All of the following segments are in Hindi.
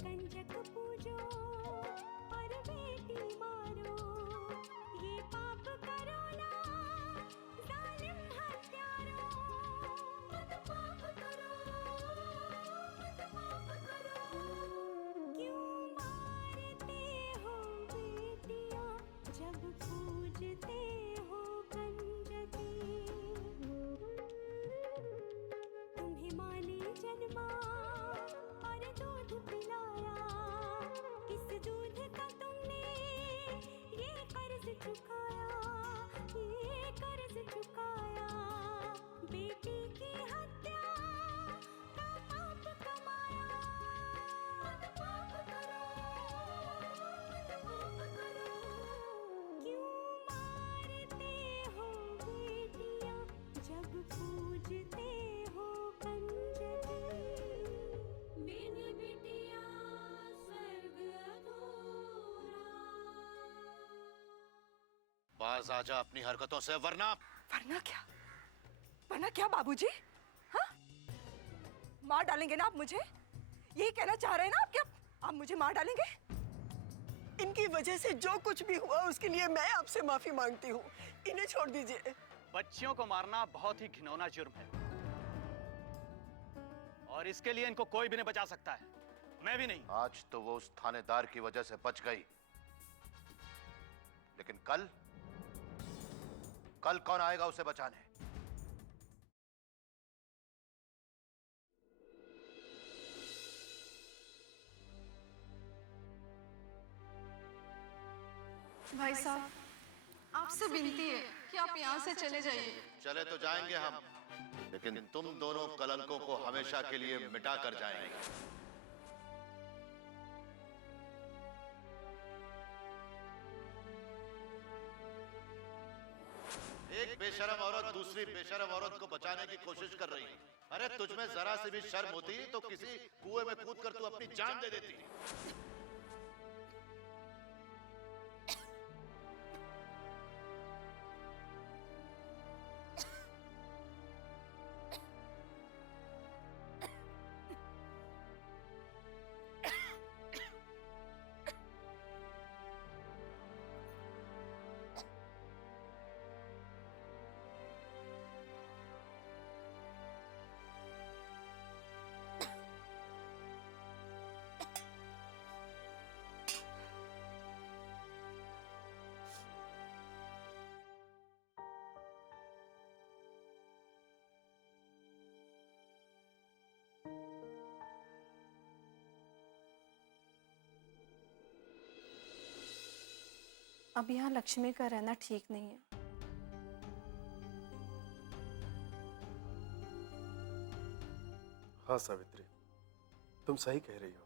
कंजक पूजो और बेटी मारो, ये पाप करो ना जालिम हत्यारों। मत पाप करो, मत पाप करो। क्यों मारते हो बेटियां जब पूजते हो कंजकी। तुम्हें माँ ने जन्मा और दूध पिलाया, इस दूध का तुमने ये कर्ज चुकाया, ये कर्ज चुकाया। बेटी की हत्या का पाप कमाया। मत पाप करो, मत पाप करो। क्यों मारते हो बेटियां जब पूजते हो कंजकी। बिन बिटिया स्वर्ग अधूरा। बाज आजा अपनी हरकतों से, वरना वरना क्या बाबूजी? हाँ? मार डालेंगे ना आप मुझे? यही कहना चाह रहे हैं ना आप? क्या आप मुझे मार डालेंगे? इनकी वजह से जो कुछ भी हुआ उसके लिए मैं आपसे माफी मांगती हूँ। इन्हें छोड़ दीजिए। बच्चियों को मारना बहुत ही घिनौना जुर्म है और इसके लिए इनको कोई भी नहीं बचा सकता है, मैं भी नहीं। आज तो वो उस थानेदार की वजह से बच गई, लेकिन कल कौन आएगा उसे बचाने? भाई साहब, आपसे विनती है कि आप यहाँ से चले जाइए। चले तो जाएंगे हम, लेकिन तुम दोनों कलंकों को हमेशा के लिए मिटा कर जाएंगे। एक बेशरम औरत दूसरी बेशरम औरत को बचाने की कोशिश कर रही है। अरे तुझमें जरा सी भी शर्म होती तो किसी कुएं में कूद कर तू अपनी जान दे देती। अब यहाँ लक्ष्मी का रहना ठीक नहीं है। हाँ सावित्री, तुम सही कह रही हो।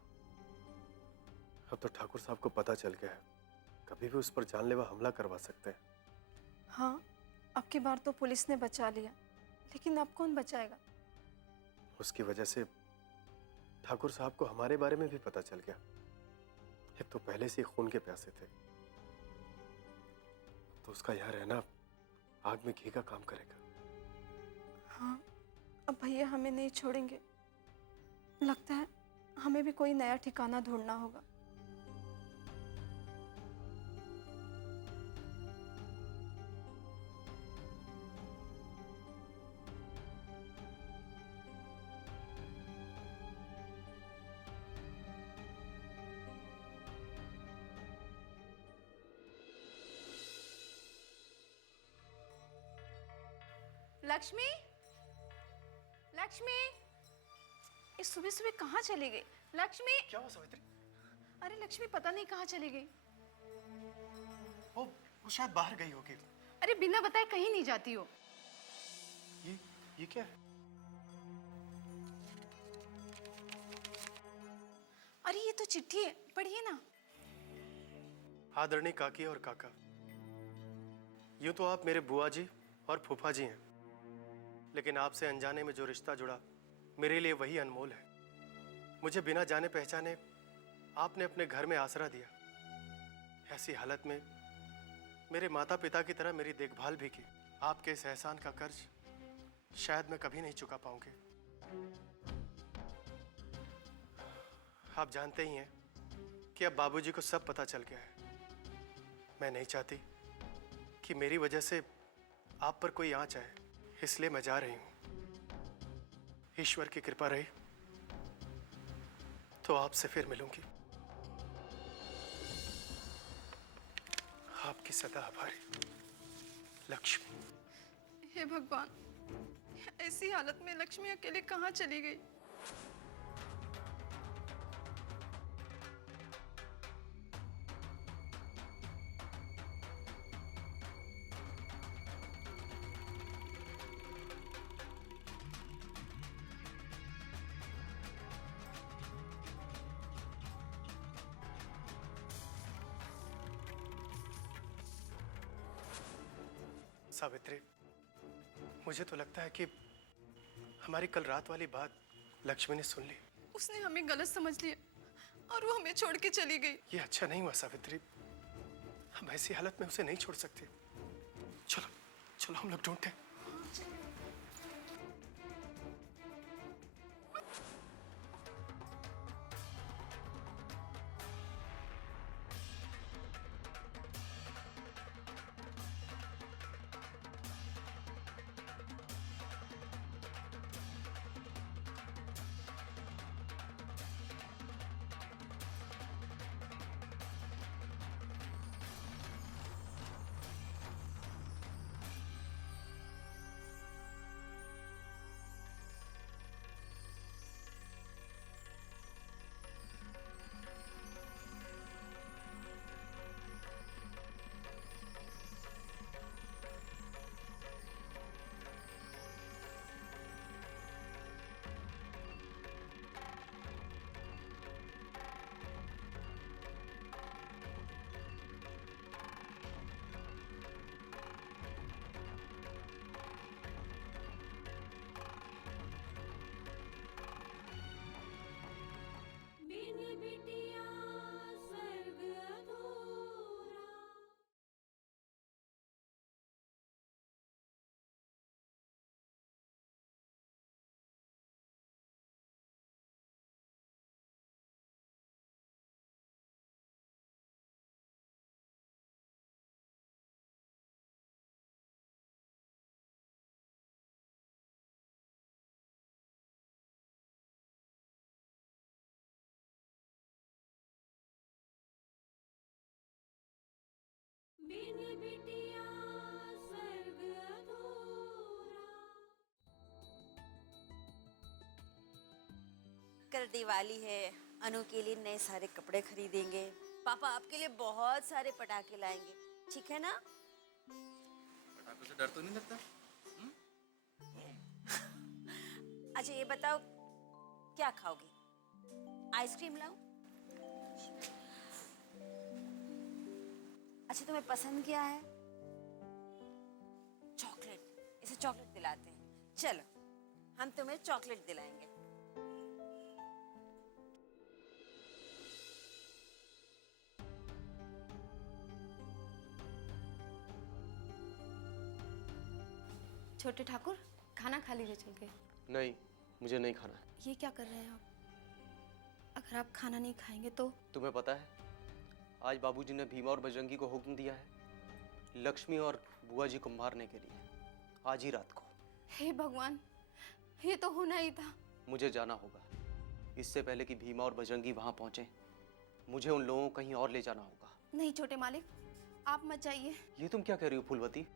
अब तो ठाकुर साहब को पता चल गया है, कभी भी उस पर जानलेवा हमला करवा सकते हैं। हाँ, अब की बार तो पुलिस ने बचा लिया, लेकिन अब कौन बचाएगा? उसकी वजह से ठाकुर साहब को हमारे बारे में भी पता चल गया। एक तो पहले से ही खून के प्यासे थे, तो उसका यहाँ रहना आग में घी का काम करेगा। हाँ, अब भैया हमें नहीं छोड़ेंगे। लगता है हमें भी कोई नया ठिकाना ढूंढना होगा। लक्ष्मी, लक्ष्मी, इस सुबह सुबह कहाँ चली गई? लक्ष्मी! क्या हुआ सावित्री? अरे लक्ष्मी पता नहीं कहाँ चली गई। वो शायद बाहर गई होगी। अरे बिना बताए कहीं नहीं जाती हो। ये क्या है? अरे ये तो चिट्ठी है, पढ़िए ना। आदरणीय काकी और काका, यूं तो आप मेरे बुआ जी और फूफा जी हैं, लेकिन आपसे अनजाने में जो रिश्ता जुड़ा मेरे लिए वही अनमोल है। मुझे बिना जाने पहचाने आपने अपने घर में आसरा दिया। ऐसी हालत में मेरे माता पिता की तरह मेरी देखभाल भी की। आपके इस एहसान का कर्ज शायद मैं कभी नहीं चुका पाऊंगी। आप जानते ही हैं कि अब बाबूजी को सब पता चल गया है। मैं नहीं चाहती कि मेरी वजह से आप पर कोई आंच आए, इसलिए मैं जा रही हूं। ईश्वर की कृपा रही तो आपसे फिर मिलूंगी। आपकी सदा आभारी, लक्ष्मी। हे भगवान, ऐसी हालत में लक्ष्मी अकेले कहाँ चली गई? सावित्री, मुझे तो लगता है कि हमारी कल रात वाली बात लक्ष्मी ने सुन ली। उसने हमें गलत समझ लिया और वो हमें छोड़ के चली गई। ये अच्छा नहीं हुआ सावित्री, हम ऐसी हालत में उसे नहीं छोड़ सकते। चलो चलो हम लोग ढूंढते हैं। बिन बिटिया स्वर्ग अधूरा। बिन बिटिया स्वर्ग अधूरा। कल दिवाली है, अनु के लिए नए सारे कपड़े खरीदेंगे। पापा आपके लिए बहुत सारे पटाखे लाएंगे, ठीक है ना? पटाखों से डर तो नहीं लगता? अच्छा ये बताओ, क्या खाओगे? आइसक्रीम लाऊं? अच्छा तुम्हें पसंद क्या है? चॉकलेट। इसे चॉकलेट दिलाते हैं। चलो हम तुम्हें चॉकलेट दिलाएंगे। छोटे ठाकुर, खाना खा लीजिए चल के। नहीं, मुझे नहीं खाना है। ये क्या कर रहे हैं आप? अगर आप खाना नहीं खाएंगे तो? तुम्हें पता है आज बाबूजी ने भीमा और बजरंगी को हुक्म दिया है लक्ष्मी और बुआ जी को मारने के लिए, आज ही रात को। हे भगवान, ये तो होना ही था। मुझे जाना होगा, इससे पहले कि भीमा और बजरंगी वहां पहुंचे मुझे उन लोगों को कहीं और ले जाना होगा। नहीं छोटे मालिक, आप मत जाइए। ये तुम क्या कह रही हो फूलवती?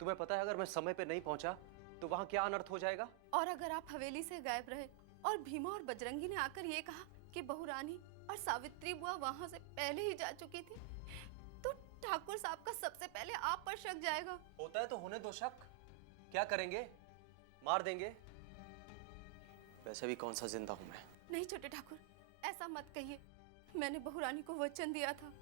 तुम्हें पता है अगर मैं समय पे नहीं पहुंचा तो वहां क्या अनर्थ हो जाएगा? और अगर आप हवेली से गायब रहे और भीमा और बजरंगी ने आकर ये कहा कि बहू रानी और सावित्री बुआ वहां से पहले ही जा चुकी थी, तो ठाकुर साहब का सबसे पहले आप पर शक जाएगा। होता है तो होने दो शक, क्या करेंगे? मार देंगे। वैसे भी कौन सा जिंदा हूं मैं। नहीं छोटे ठाकुर, ऐसा मत कहिए। मैंने बहू रानी को वचन दिया था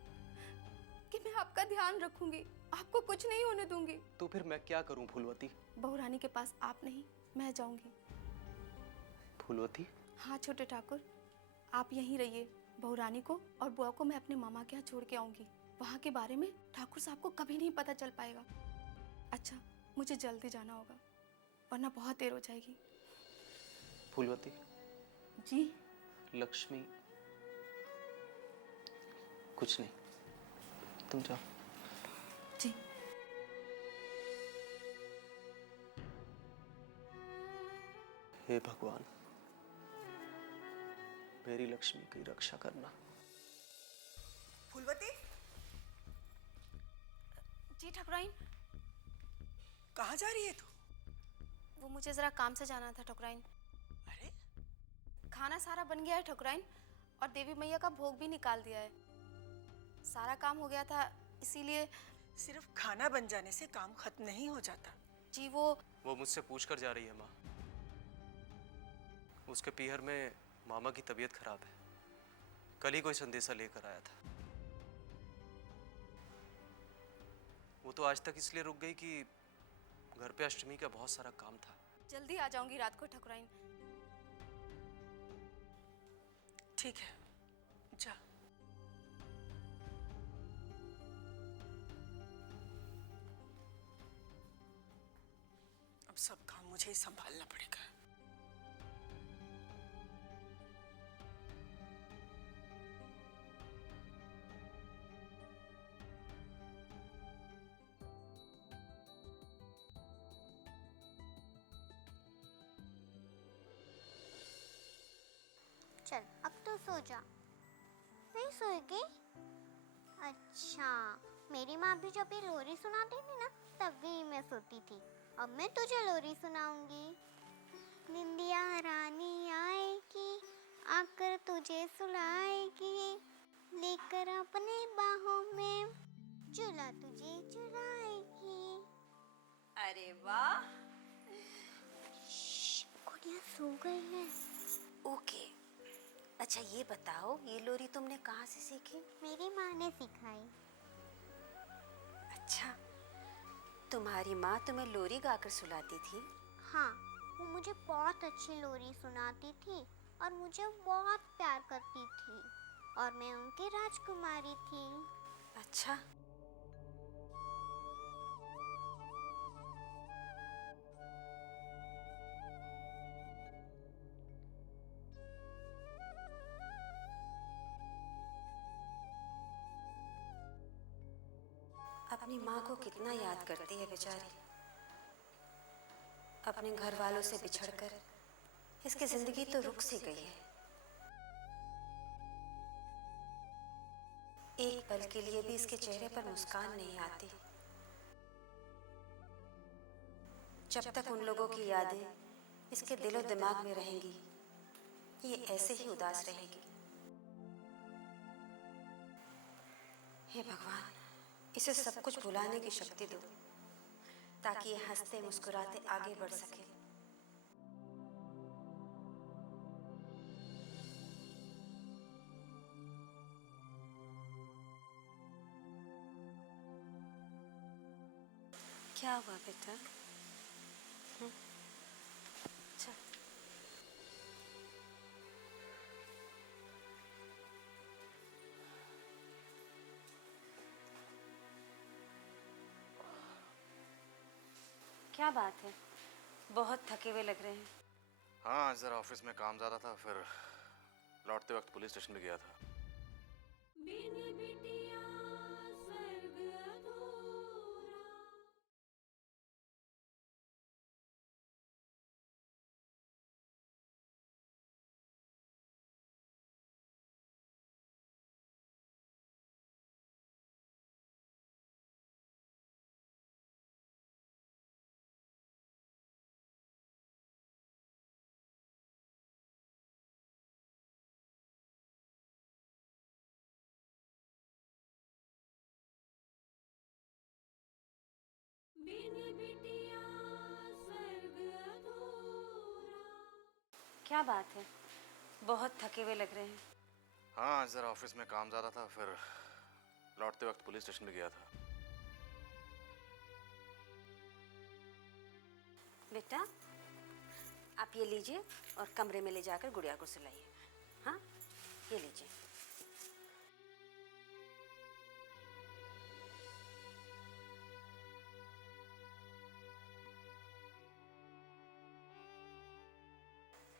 कि मैं आपका ध्यान रखूंगी, आपको कुछ नहीं होने दूंगी। तो फिर मैं क्या करूं फूलवती? बहू रानी के पास आप नहीं, मैं जाऊंगी। फूलवती? हाँ छोटे ठाकुर, आप यहीं रहिए। बहू रानी को और बुआ को मैं अपने मामा के यहाँ छोड़ के आऊंगी। वहाँ के बारे में ठाकुर साहब को कभी नहीं पता चल पाएगा। अच्छा, मुझे जल्दी जाना होगा वरना बहुत देर हो जाएगी। फूलवती, जी? लक्ष्मी कुछ नहीं, तुम जाओ। जी। हे भगवान, मेरी लक्ष्मी की रक्षा करना। फूलवती, जी ठाकुराइन। कहाँ जा रही है तू? वो मुझे ज़रा काम से जाना था ठाकुराइन। अरे खाना सारा बन गया है ठाकुराइन, और देवी मैया का भोग भी निकाल दिया है। सारा काम हो गया था, इसीलिए। सिर्फ खाना बन जाने से काम खत्म नहीं हो जाता। जी वो मुझसे पूछ कर जा रही है माँ। उसके पीहर में मामा की तबीयत खराब है। कल ही कोई संदेशा लेकर आया था। वो तो आज तक इसलिए रुक गई कि घर पे अष्टमी का बहुत सारा काम था। जल्दी आ जाऊंगी रात को ठाकुराइन। ठीक है, जा। अब सब काम मुझे ही संभालना पड़ेगा। चल अब तो सो जा। नहीं सोएगी? अच्छा, मेरी माँ भी जब ये लोरी सुनाती थी ना, तब भी मैं सोती थी। अब मैं तुझे लोरी सुनाऊंगी। निंदिया रानी आएगी, आकर तुझे सुलाएगी, लेकर अपने बाहों में झूला तुझे झुलाएगी। अरे वाह। गुड़िया सो गई है। ओके। अच्छा ये बताओ, ये लोरी तुमने कहाँ से सीखी? मेरी माँ ने सिखाई। अच्छा, तुम्हारी माँ तुम्हें लोरी गाकर सुलाती थी? हाँ, वो मुझे बहुत अच्छी लोरी सुनाती थी और मुझे बहुत प्यार करती थी, और मैं उनकी राजकुमारी थी। अच्छा। अपनी माँ को कितना याद करती है बेचारी। अपने घर वालों से बिछड़कर इसकी जिंदगी तो रुक सी गई है। एक पल के लिए भी इसके चेहरे पर मुस्कान नहीं आती। जब तक उन लोगों की यादें इसके दिलो दिमाग में रहेंगी, ये ऐसे ही उदास रहेगी। हे भगवान, इसे सब कुछ भुलाने की शक्ति दो, ताकि ये हंसते मुस्कुराते आगे बढ़ सके। क्या हुआ बेटा? अच्छा, क्या बात है? बहुत थके हुए लग रहे हैं। हाँ, जरा ऑफिस में काम ज़्यादा था, फिर लौटते वक्त पुलिस स्टेशन भी गया था। बिन बिटिया स्वर्ग अधूरा। बिन बिटिया स्वर्ग अधूरा। क्या बात है? बहुत थके हुए लग रहे हैं। हाँ, जरा ऑफिस में काम ज़्यादा था, फिर लौटते वक्त पुलिस स्टेशन भी गया था। बेटा, आप ये लीजिए और कमरे में ले जाकर गुड़िया को सुलाइए। हाँ, ये लीजिए।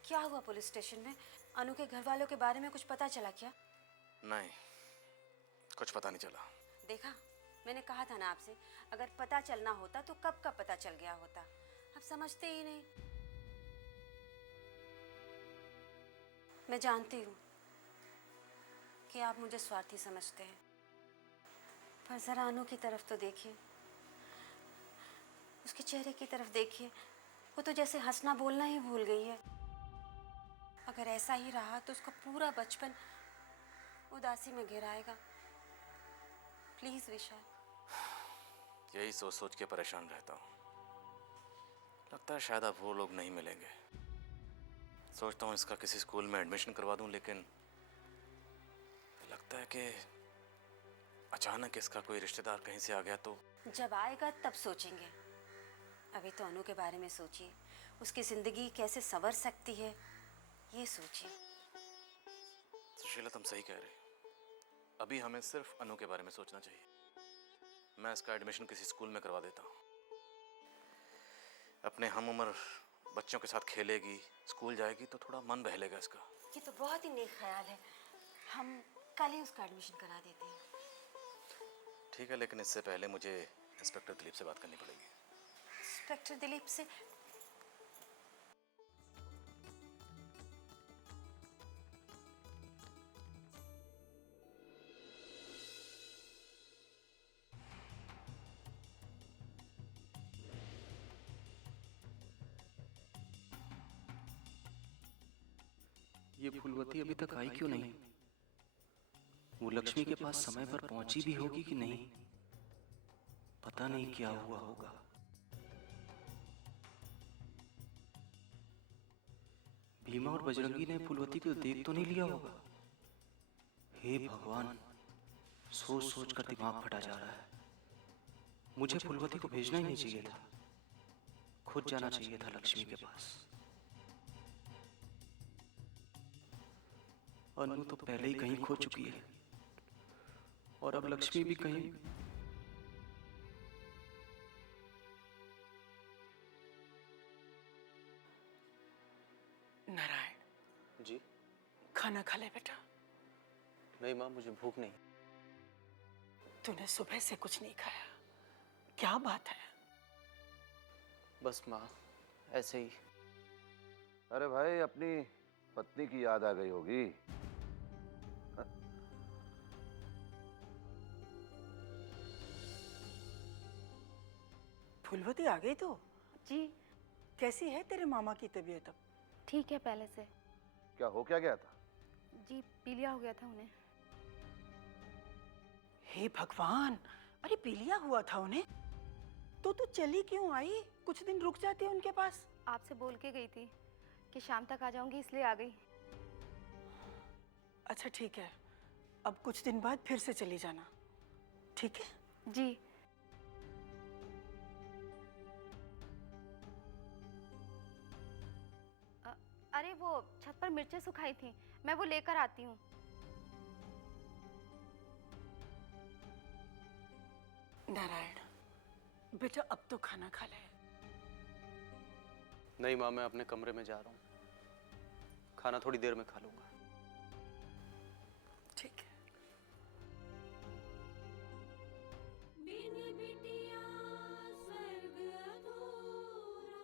क्या हुआ पुलिस स्टेशन में? अनु के घर वालों के बारे में कुछ पता चला क्या? नहीं, कुछ पता नहीं चला। देखा, मैंने कहा था ना आपसे, अगर पता चलना होता तो कब का पता चल गया होता। आप समझते ही नहीं। मैं जानती हूँ कि आप मुझे स्वार्थी समझते हैं, पर जरा अनु की तरफ तो देखिए, उसके चेहरे की तरफ देखिए। वो तो जैसे हंसना बोलना ही भूल गई है। अगर ऐसा ही रहा तो उसका पूरा बचपन उदासी में घिराएगा। प्लीज विशाल। यही सोच सोच के परेशान रहता हूँ। लगता है शायद अब वो लोग नहीं मिलेंगे। सोचता हूँ इसका किसी स्कूल में एडमिशन करवा दूँ, लेकिन लगता है कि अचानक इसका कोई रिश्तेदार कहीं से आ गया तो। जब आएगा तब सोचेंगे। अभी तो अनु के बारे में सोचिए, उसकी जिंदगी कैसे संवर सकती है ये सोचिए। सुशीला, तुम सही कह रहे। अभी हमें सिर्फ अनु के बारे में सोचना चाहिए। मैं इसका एडमिशन किसी स्कूल में करवा देता हूँ। अपने हम उम्र बच्चों के साथ खेलेगी, स्कूल जाएगी तो थोड़ा मन बहलेगा इसका। ये तो बहुत ही नेक ख्याल है। हम कल ही उसका एडमिशन करा देते हैं। ठीक है, लेकिन इससे पहले मुझे इंस्पेक्टर दिलीप से बात करनी पड़ेगी। इंस्पेक्टर दिलीप से? ये फूलवती अभी तक आई क्यों नहीं? वो लक्ष्मी के पास समय पर पहुंची भी होगी कि नहीं? पता नहीं क्या हुआ होगा। भीमा और बजरंगी ने फूलवती को देख तो नहीं लिया होगा? हे भगवान, सोच सोच कर दिमाग फटा जा रहा है। मुझे फूलवती को भेजना ही नहीं चाहिए था। खुद जाना चाहिए था लक्ष्मी के पास। अनु तो पहले ही कहीं खो चुकी है और अब लक्ष्मी भी कहीं। नारायण जी? खाना खा ले बेटा। नहीं माँ, मुझे भूख नहीं। तूने सुबह से कुछ नहीं खाया, क्या बात है? बस माँ, ऐसे ही। अरे भाई, अपनी पत्नी की याद आ गई होगी। फूलवती आ गई तो? जी कैसी है तेरे मामा की तबीयत अब? ठीक है पहले से। क्या गया था? जी पीलिया हो गया था उन्हें। हे भगवान, अरे पीलिया हुआ था उन्हें? तो तू चली क्यों आई? कुछ दिन रुक जाती उनके पास। आपसे बोल के गई थी कि शाम तक आ जाऊंगी, इसलिए आ गई। अच्छा ठीक है, अब कुछ दिन बाद फिर से चली जाना, ठीक है? जी। अरे वो छत पर मिर्चें सुखाई थी, मैं वो लेकर आती हूँ। नारायण बेटा, अब तो खाना खा ले। नहीं माँ, मैं अपने कमरे में जा रहा हूँ। खाना थोड़ी देर में खा लूंगा। ठीक है। बिन बिटिया स्वर्ग अधूरा।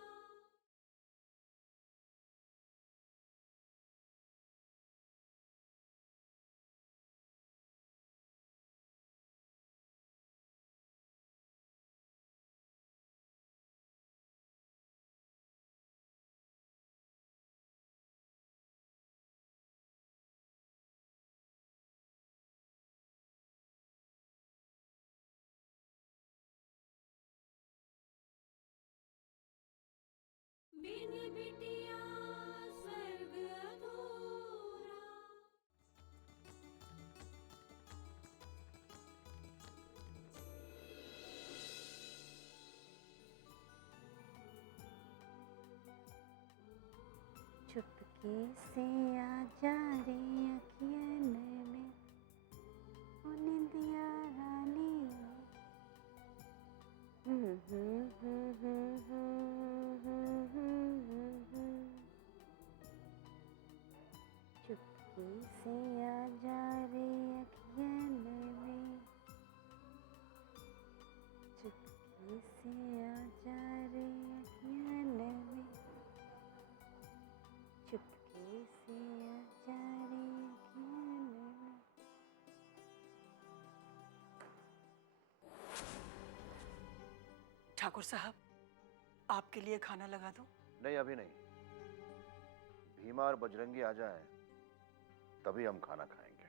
बिन बिटिया स्वर्ग अधूरा। चुपके से आ जा रे अखियन में, ओ निंदिया रानी। चुपके से आ जा रे अखियन में, से आ जा रे अज्ञान में, चुपके से आ जा रे अज्ञान में। ठाकुर साहब, आपके लिए खाना लगा दूं? नहीं, अभी नहीं। भीमा और बजरंगी आ जाएं, तभी हम खाना खाएंगे।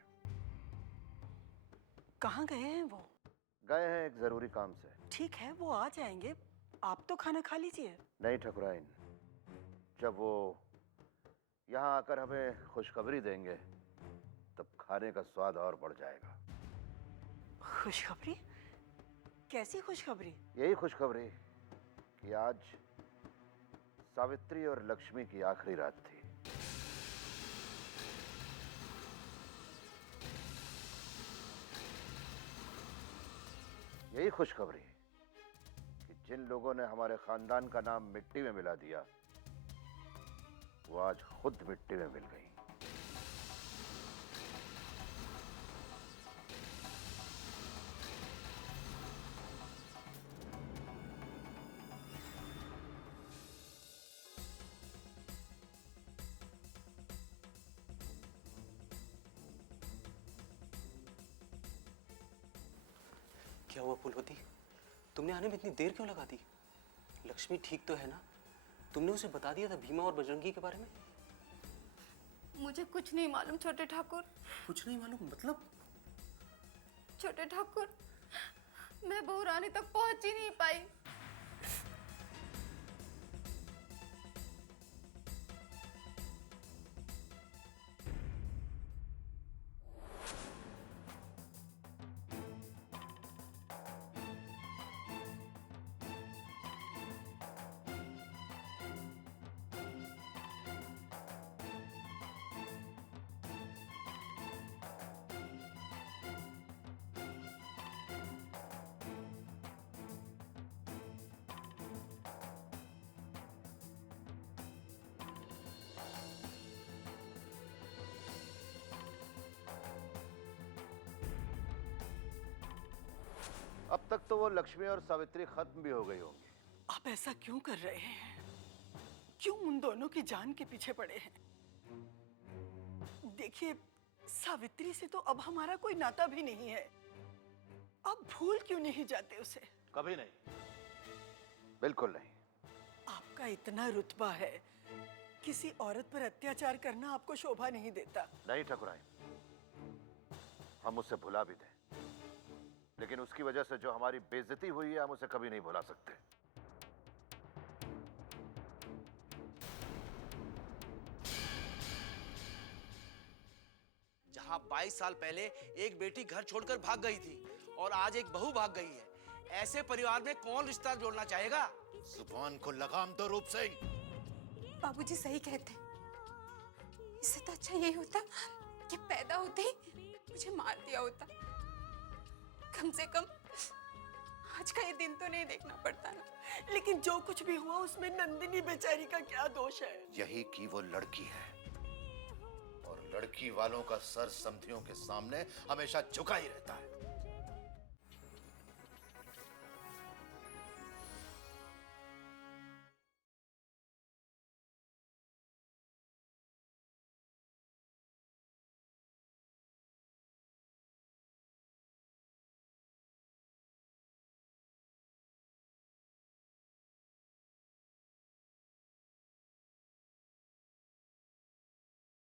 कहाँ गए हैं वो? गए हैं एक जरूरी काम से। ठीक है, वो आ जाएंगे, आप तो खाना खा लीजिए। नहीं ठकुराइन, जब वो यहाँ आकर हमें खुशखबरी देंगे तब खाने का स्वाद और बढ़ जाएगा। खुशखबरी? कैसी खुशखबरी? यही खुशखबरी कि आज सावित्री और लक्ष्मी की आखिरी रात थी। यही खुशखबरी कि जिन लोगों ने हमारे खानदान का नाम मिट्टी में मिला दिया, वो आज खुद मिट्टी में मिल गई। क्या हुआ फूलवती? तुमने आने में इतनी देर क्यों लगा दी? लक्ष्मी ठीक तो है ना? तुमने उसे बता दिया था भीमा और बजरंगी के बारे में? मुझे कुछ नहीं मालूम छोटे ठाकुर। कुछ नहीं मालूम मतलब? छोटे ठाकुर, मैं बहुरानी तक पहुंच ही नहीं पाई। अब तक तो वो लक्ष्मी और सावित्री खत्म भी हो गई होंगी। आप ऐसा क्यों कर रहे हैं? क्यों उन दोनों की जान के पीछे पड़े हैं? देखिए, सावित्री से तो अब हमारा कोई नाता भी नहीं है। आप भूल क्यों नहीं जाते उसे? कभी नहीं, बिल्कुल नहीं। आपका इतना रुतबा है, किसी औरत पर अत्याचार करना आपको शोभा नहीं देता। नहीं ठकुराइन, हम उसे भुला भी दें, लेकिन उसकी वजह से जो हमारी बेइज्जती हुई है, हम उसे कभी नहीं भुला सकते। जहां 22 साल पहले एक बेटी घर छोड़कर भाग गई थी और आज एक बहू भाग गई है, ऐसे परिवार में कौन रिश्ता जोड़ना चाहेगा? जुबान को लगाम दो रूप सिंह। बाबूजी सही कहते। इससे तो अच्छा यही होता कि पैदा होते ही मुझे मार दिया होता। कम से कम आज का ये दिन तो नहीं देखना पड़ता ना। लेकिन जो कुछ भी हुआ उसमें नंदिनी बेचारी का क्या दोष है? यही कि वो लड़की है और लड़की वालों का सर समधियों के सामने हमेशा झुका ही रहता है।